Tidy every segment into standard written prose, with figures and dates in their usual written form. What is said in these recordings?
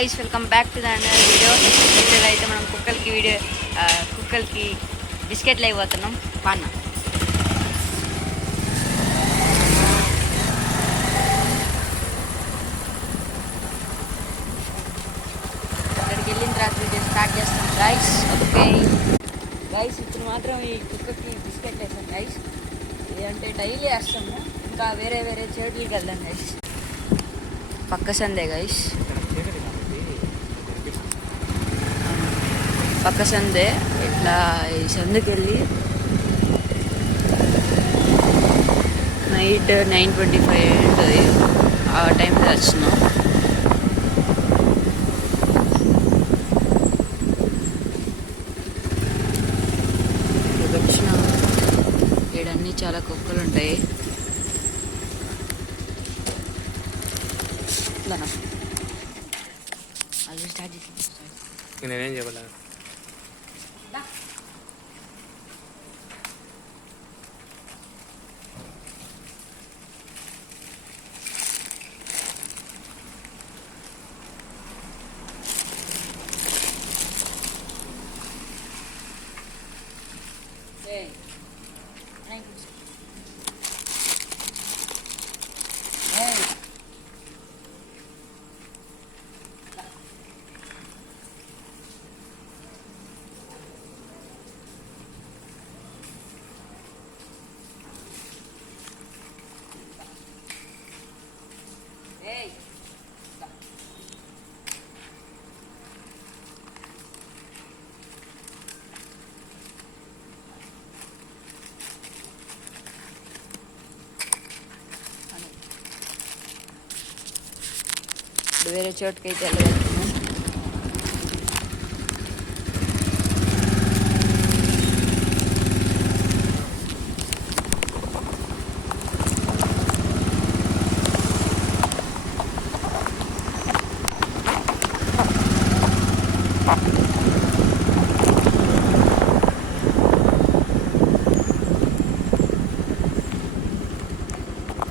guys, welcome back to the another video. ఈరోజు అయితే మనం కుక్కలకి బిస్కెట్లు అయిపోతున్నాం. పాన్న అక్కడికి వెళ్ళిన తర్వాత వీడియో స్టార్ట్ చేస్తాం గైస్. ఓకే గైస్, ఇప్పుడు మాత్రం ఈ కుక్కకి బిస్కెట్లు వేస్తాం గైస్. అంటే డైలీ వేస్తాము, ఇంకా వేరే వేరే చోట్లకి వెళ్దాం గైస్. పక్క సందే గైస్, పక్క సందే. ఇట్లా ఈ సందుకి వెళ్ళి నైట్ 9:25 ఉంటుంది, ఆ టైంలో వచ్చినాం. ఇది వచ్చిన ఈడన్నీ చాలా కుక్కలు ఉంటాయి. ఇట్లానా అది స్టార్ట్ చేసి నేనేం చెప్పలే. వేరే చోటుకైతే వెళ్ళగలుగుతున్నాం.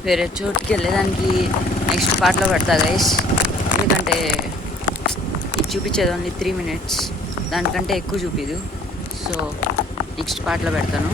వేరే చోటుకి వెళ్ళేదానికి నెక్స్ట్ పార్ట్లో పెడతా గైస్. ఎందుకంటే ఇది చూపించేది ఓన్లీ 3 minutes, దానికంటే ఎక్కువ చూపిదు. సో నెక్స్ట్ పార్ట్లో పెడతాను.